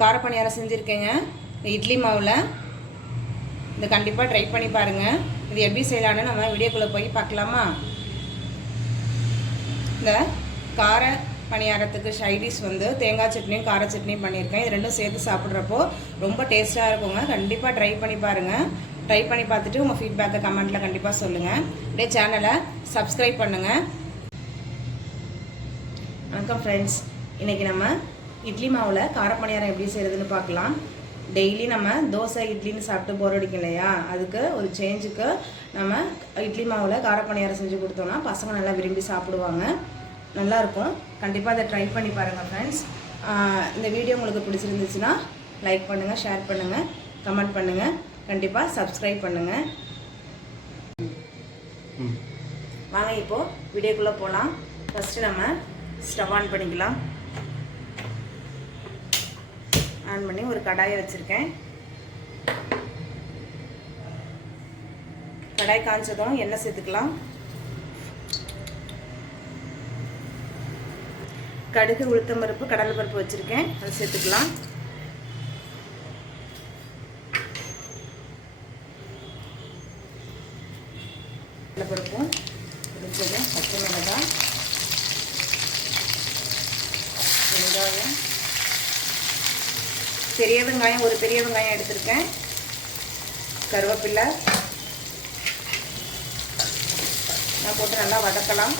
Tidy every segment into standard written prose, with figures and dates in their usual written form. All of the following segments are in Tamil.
கார பணியாரம் செஞ்சுருக்கேங்க இட்லி மாவில். இதை கண்டிப்பாக ட்ரை பண்ணி பாருங்கள். இது எப்படி செய்யலான்னு நம்ம வீடியோக்குள்ளே போய் பார்க்கலாமா? இந்த கார பணியாரத்துக்கு சைடிஷ் வந்து தேங்காய் சட்னியும் கார சட்னியும் பண்ணியிருக்கேன். இது ரெண்டும் சேர்த்து சாப்பிட்றப்போ ரொம்ப டேஸ்ட்டாக இருக்குங்க. கண்டிப்பாக ட்ரை பண்ணி பாருங்கள். ட்ரை பண்ணி பார்த்துட்டு உங்கள் ஃபீட்பேக்கை கமெண்ட்டில் கண்டிப்பாக சொல்லுங்கள். அப்படியே சேனலை சப்ஸ்கிரைப் பண்ணுங்கள். வணக்கம் ஃப்ரெண்ட்ஸ். இன்றைக்கி நம்ம இட்லி மாவில் கார பணியாரம் எப்படி செய்கிறதுன்னு பார்க்கலாம். டெய்லி நம்ம தோசை இட்லின்னு சாப்பிட்டு போர் அடிக்கும் இல்லையா? அதுக்கு ஒரு சேஞ்சுக்கு நம்ம இட்லி மாவில் கார பணியாரம் செஞ்சு கொடுத்தோன்னா பசங்க நல்லா விரும்பி சாப்பிடுவாங்க. நல்லாயிருக்கும். கண்டிப்பாக அதை ட்ரை பண்ணி பாருங்கள் ஃப்ரெண்ட்ஸ். இந்த வீடியோ உங்களுக்கு பிடிச்சிருந்துச்சுன்னா லைக் பண்ணுங்கள், ஷேர் பண்ணுங்கள், கமெண்ட் பண்ணுங்கள், கண்டிப்பாக சப்ஸ்கிரைப் பண்ணுங்கள். வாங்க இப்போது வீடியோக்குள்ளே போகலாம். ஃபஸ்ட்டு நம்ம ஸ்டவ் ஆன் பண்ணிக்கலாம். ஆன் பண்ணி ஒரு கடாயை வச்சுருக்கேன். கடாய் காய்ச்சதும் எண்ணெய் சேர்த்துக்கலாம். கடுகு, உளுத்தம் பருப்பு, கடலை பருப்பு வச்சுருக்கேன், அதை சேர்த்துக்கலாம். கடலை பருப்பும் பிடிச்சது, பச்சை மிளகாய், வெங்காயம், பெரிய வெங்காயம், ஒரு பெரிய வெங்காயம் எடுத்திருக்கேன், கருவேப்பிலை நான் போட்டு நல்லா வதக்கலாம்.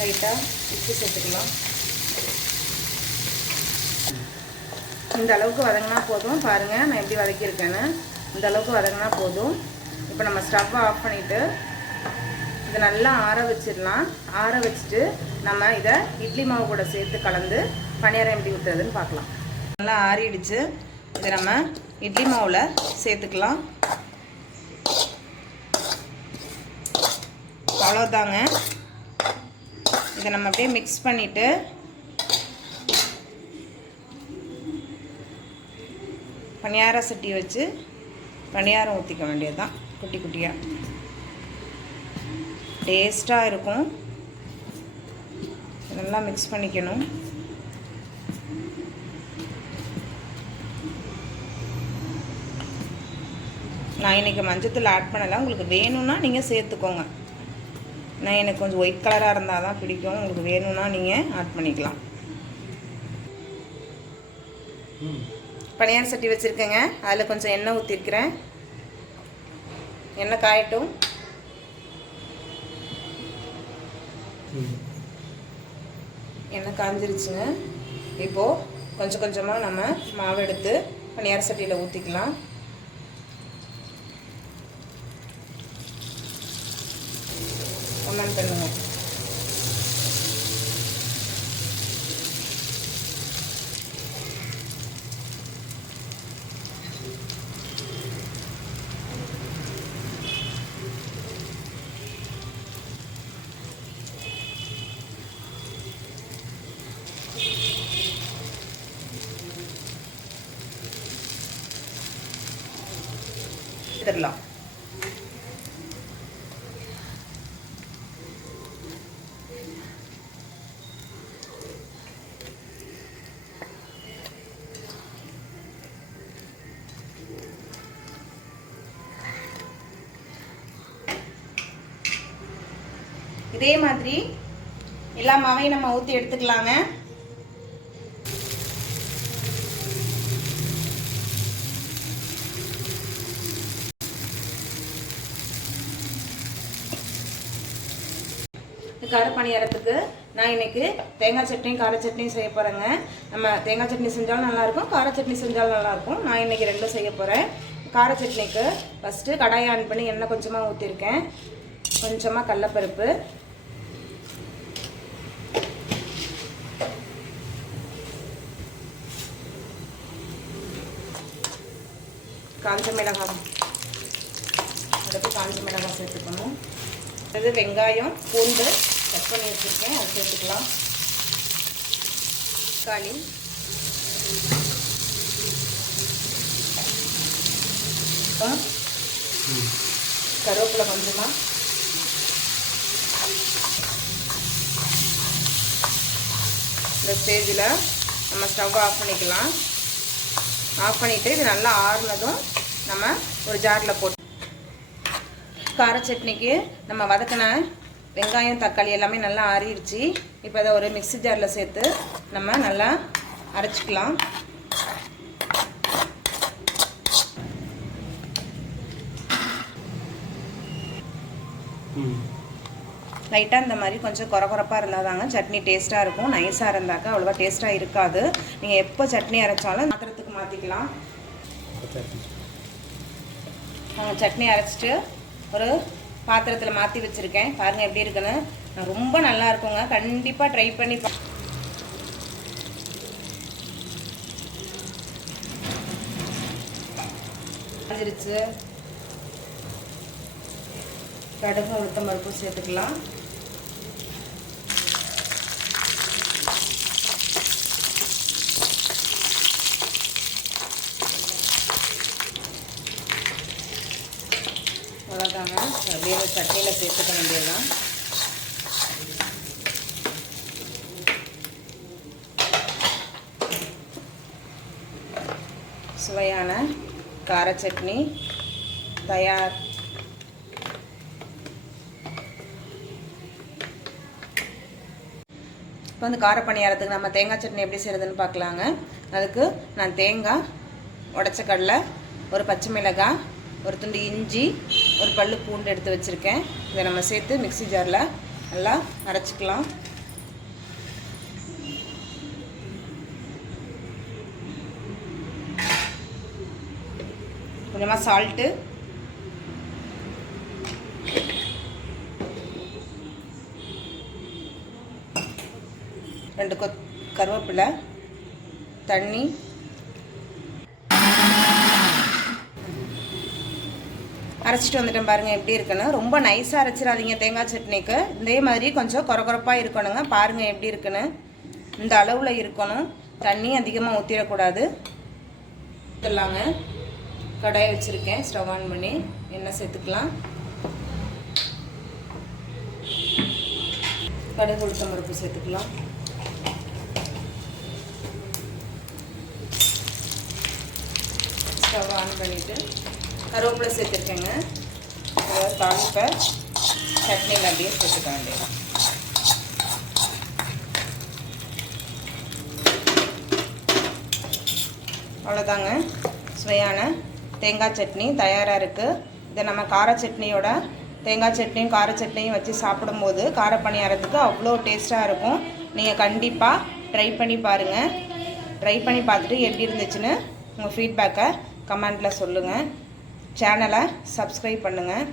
லைட்டாக உப்பு சேர்த்துக்கலாம். இந்த அளவுக்கு வதங்கினா போதும். பாருங்கள் நான் எப்படி வதக்கியிருக்கேன்னு. இந்த அளவுக்கு வதங்கினா போதும். இப்போ நம்ம ஸ்டவ்வை ஆஃப் பண்ணிவிட்டு இதை நல்லா ஆற வச்சிடலாம். ஆற வச்சுட்டு நம்ம இதை இட்லி மாவு கூட சேர்த்து கலந்து பணியாரம் எப்படி ஊற்றுறதுன்னு பார்க்கலாம். நல்லா ஆறிடுச்சு. இதை நம்ம இட்லி மாவில் சேர்த்துக்கலாம். அவ்வளோதாங்க. இதை நம்ம அப்படியே மிக்ஸ் பண்ணிவிட்டு பணியார சட்டி வச்சு பணியாரம் ஊற்றிக்க வேண்டியது தான். குட்டி குட்டியாக டேஸ்ட்டாக இருக்கும். இதெல்லாம் மிக்ஸ் பண்ணிக்கணும். நான் இன்றைக்கி மஞ்சத்தூள் ஆட் பண்ணலை. உங்களுக்கு வேணும்னா நீங்கள் சேர்த்துக்கோங்க. நான் எனக்கு கொஞ்சம் ஒயிட் கலராக இருந்தால் தான் பிடிக்கும். உங்களுக்கு வேணும்னா நீங்கள் ஆட் பண்ணிக்கலாம். பணியார சட்டி வச்சுருக்கேங்க. அதில் கொஞ்சம் எண்ணெய் ஊற்றிருக்கிறேன். எண்ணெய் காயட்டும். எண்ணெய் காஞ்சிருச்சுங்க. இப்போது கொஞ்சம் கொஞ்சமாக நம்ம மாவு எடுத்து பணியார சட்டியில் ஊற்றிக்கலாம். கமெண்ட் பண்ணுங்கள். எடுத்துடலாம். இதே மாதிரி எல்லா மாவையும் நம்ம ஊற்றி எடுத்துக்கலாங்க. கார பணியாரத்துக்கு நான் இன்னைக்கு தேங்காய் சட்னியும் கார சட்னியும் செய்ய போகிறேங்க. நம்ம தேங்காய் சட்னி செஞ்சாலும் நல்லாயிருக்கும், கார சட்னி செஞ்சாலும் நல்லாயிருக்கும். நான் இன்றைக்கி ரெண்டும் செய்ய போகிறேன். கார சட்னிக்கு ஃபஸ்ட்டு கடாயை ஆன் பண்ணி எண்ணெய் கொஞ்சமாக ஊற்றிருக்கேன். கொஞ்சமாக கடலைப்பருப்பு, காஞ்ச மிளகாய், அடுத்து காஞ்ச மிளகாய் சேர்த்துக்கணும். அது வெங்காயம், பூண்டு கட் பண்ணி வச்சுருக்கேன், அதை சேர்த்துக்கலாம். தக்காளி, கருவேப்பிலை கொஞ்சமாக, இந்த ஸ்டேஜில் நம்ம ஸ்டவ் ஆஃப் பண்ணிக்கலாம். ஆஃப் பண்ணிவிட்டு இது நல்லா ஆறுனதும் நம்ம ஒரு ஜாரில் போட்டு கார சட்னிக்கு நம்ம வதக்கின வெங்காயம் தக்காளி எல்லாமே நல்லா ஆறிடுச்சு. இப்போ அதை ஒரு மிக்ஸி ஜாரில் சேர்த்து நம்ம நல்லா அரைச்சிக்கலாம். லைட்டாக இந்த மாதிரி கொஞ்சம் குறப்பாக இருந்தால் தாங்க சட்னி டேஸ்ட்டாக இருக்கும். நைஸாக இருந்தாக்கா அவ்வளோவா டேஸ்ட்டாக இருக்காது. நீங்கள் எப்போ சட்னி அரைச்சாலும் பாத்திரத்துக்கு மாற்றிக்கலாம். சட்னி அரைச்சிட்டு ஒரு பாத்திரத்தில் மாற்றி வச்சுருக்கேன். பாருங்கள் எப்படி இருக்குன்னு. ரொம்ப நல்லா இருக்குங்க. கண்டிப்பாக ட்ரை பண்ணி வந்துருச்சு. கடுகு உளுத்தம் பருப்பு சேர்த்துக்கலாம். அவ்வளோதாங்க. அப்படியே சட்னியில் சேர்த்துக்க வேண்டியதுதான். சுவையான கார சட்னி தயார். இப்போ வந்து கார பணியாரத்துக்கு நம்ம தேங்காய் சட்னி எப்படி செய்கிறதுன்னு பார்க்கலாங்க. அதுக்கு நான் தேங்காய், உடைச்ச கடலை, ஒரு பச்சை மிளகாய், ஒரு துண்டு இஞ்சி, ஒரு பல்லு பூண்டு எடுத்து வச்சுருக்கேன். இதை நம்ம சேர்த்து மிக்ஸி ஜாரில் நல்லா அரைச்சிக்கலாம். கொஞ்சமாக சால்ட்டு, ரெண்டு கருவேப்பிலை, தண்ணி, அரைச்சிட்டு வந்துட்டேன். பாருங்கள் எப்படி இருக்குன்னு. ரொம்ப நைஸாக அரைச்சிடாதீங்க தேங்காய் சட்னிக்கு. இதே மாதிரி கொஞ்சம் குறப்பாக இருக்கணுங்க. பாருங்கள் எப்படி இருக்குன்னு. இந்த அளவில் இருக்கணும். தண்ணி அதிகமாக ஊற்றிடக்கூடாது. ஊற்றலாங்க. கடாயை வச்சுருக்கேன். ஸ்டவ் ஆன் பண்ணி எண்ணெய் சேர்த்துக்கலாம். கடுகு உளுத்தம் பருப்பு சேர்த்துக்கலாம். ஸ்டவ் ஆன் பண்ணிவிட்டு கருவேப்பிலை சேர்த்துருக்கேங்க. தாளிப்பை சட்னியில் அப்படியே சேர்த்துக்க வேண்டியது. அவ்வளோதாங்க. சுவையான தேங்காய் சட்னி தயாராக இருக்குது. இதை நம்ம கார சட்னியோட தேங்காய் சட்னியும் கார சட்னியும் வச்சு சாப்பிடும்போது கார பணியாரத்துக்கு அவ்வளோ டேஸ்ட்டாக இருக்கும். நீங்கள் கண்டிப்பாக ட்ரை பண்ணி பாருங்கள். ட்ரை பண்ணி பார்த்துட்டு எப்படி இருந்துச்சுன்னு உங்கள் ஃபீட்பேக்கை கமெண்ட்டில் சொல்லுங்கள். சேனலை சப்ஸ்கிரைப் பண்ணுங்கள்.